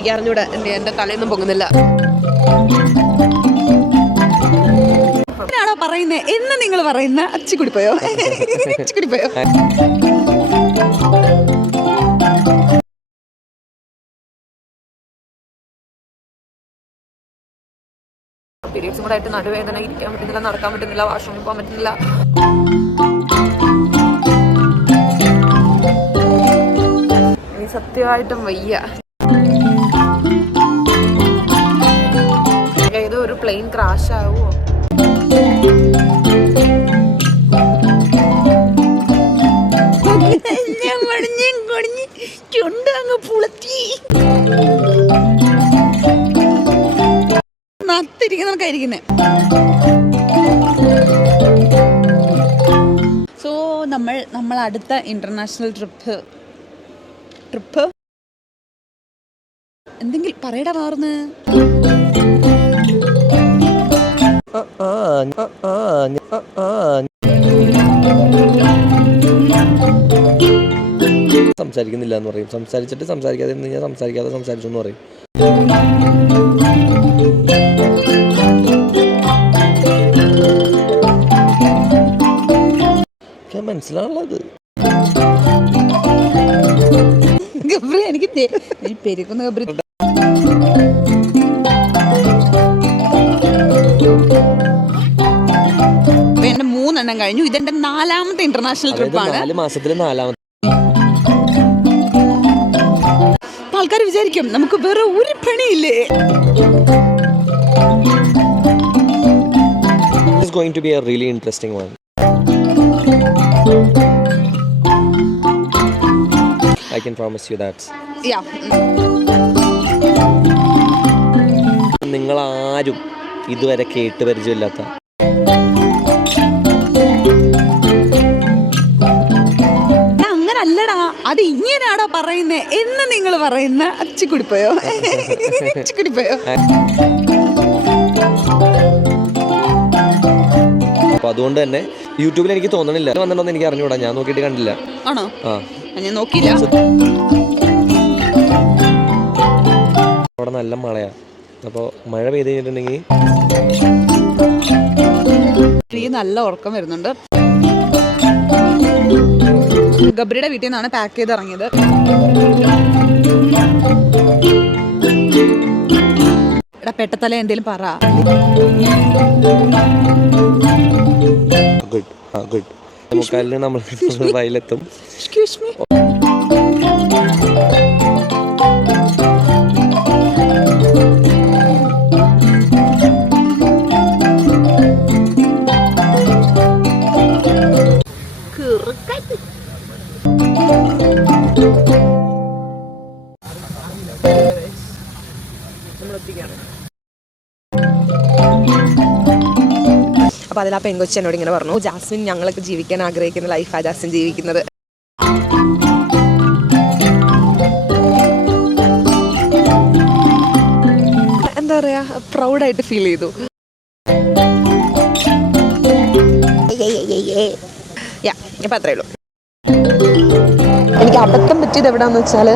എനിക്ക് അറിഞ്ഞൂടെ. എന്റെ എന്റെ തലയൊന്നും പൊങ്ങുന്നില്ല. ആണോ പറയുന്നത് എന്ന് നിങ്ങൾ പറയുന്ന അച്ചിക്കുടിപ്പോയോ അച്ചിക്കുടിപ്പോയോ പീരീഡ്സും കൂടെ ആയിട്ട് നടുവേദന ഇരിക്കാൻ പറ്റുന്നില്ല നടക്കാൻ പറ്റുന്നില്ല വാഷ്റൂമിൽ പോകാൻ പറ്റുന്നില്ല. സത്യമായിട്ടും വയ്യ. ഒരു പ്ലെയിൻ ക്രാഷ് ആവുമോ പുളത്തി സോ നമ്മൾ നമ്മൾ അടുത്ത ഇന്റർനാഷണൽ ട്രിപ്പ് ട്രിപ്പ് എന്തെങ്കിലും പറയടാ മാറുന്ന്. സംസാരിക്കുന്നില്ല എന്ന് പറയും. സംസാരിച്ചിട്ട് സംസാരിക്കാതെ ഇരുന്ന് ഞാൻ സംസാരിക്കാതെ സംസാരിച്ചു എന്ന് പറയും. എനിക്ക് മനസ്സിലാണുള്ളത്. ഗബ്രി എനിക്ക് പെരുക്കുന്ന ഗബ്രി എന്റെ മൂന്നെണ്ണം കഴിഞ്ഞു. ഇതെന്റെ നാലാമത്തെ ഇന്റർനാഷണൽ ട്രിപ്പാണ് നാല് മാസത്തിലെ നാലാമത്തെ ആൾക്കാർ വിചാരിക്കും നമുക്ക് വേറെ ഒരു പണിയില്ലേ is going to be a really interesting one. I can promise you that. Yeah. നിങ്ങൾ ആരും ഇതുവരെ കേട്ട് പരിചയമില്ലാത്ത അല്ലടാ അത് ഇങ്ങനെയാടാ പറയുന്നത് എന്ന് നിങ്ങൾ പറയുന്ന അച്ചിക്കുടിപ്പോയോ അച്ചിക്കുടിപ്പോയോ അപ്പൊ അതുകൊണ്ട് തന്നെ യൂട്യൂബിൽ എനിക്ക് തോന്നണില്ല. വന്നിട്ടൊന്നും എനിക്ക് അറിഞ്ഞുകൂടാ ഞാൻ നോക്കിയിട്ട് കണ്ടില്ല. ആണോ? ആ. ഞാൻ നോക്കിയില്ല. അവിടെ നല്ല മഴയാ. അപ്പോൾ മഴ പെയ്ത് കഴിഞ്ഞിട്ടുണ്ടെങ്കിൽ എനിക്ക് നല്ല ഉറക്കം വരുന്നുണ്ട്. ഗബ്രിയുടെ വീട്ടിൽ നിന്നാണ് പാക്ക് ചെയ്ത് ഇറങ്ങിയത് എടാ പെട്ടത്തല എന്തേലും പറ. ഗുഡ് ആ ഗുഡ് മുക്കാലിന് നമ്മൾ വയലെത്തും. മീ അപ്പൊ അതിൽ ആ പെങ്കൊച്ചി എന്നോട് ഇങ്ങനെ പറഞ്ഞു ജാസ്മിൻ ഞങ്ങളൊക്കെ ജീവിക്കാൻ ആഗ്രഹിക്കുന്ന ലൈഫാ ജാസ്മിൻ ജീവിക്കുന്നത്. എന്താ പറയാ പ്രൗഡായിട്ട് ഫീൽ ചെയ്തു. യാ അത്രേ ഉള്ളൂ. അബദ്ധം പറ്റിയത് എവിടാന്ന് വെച്ചാൽ?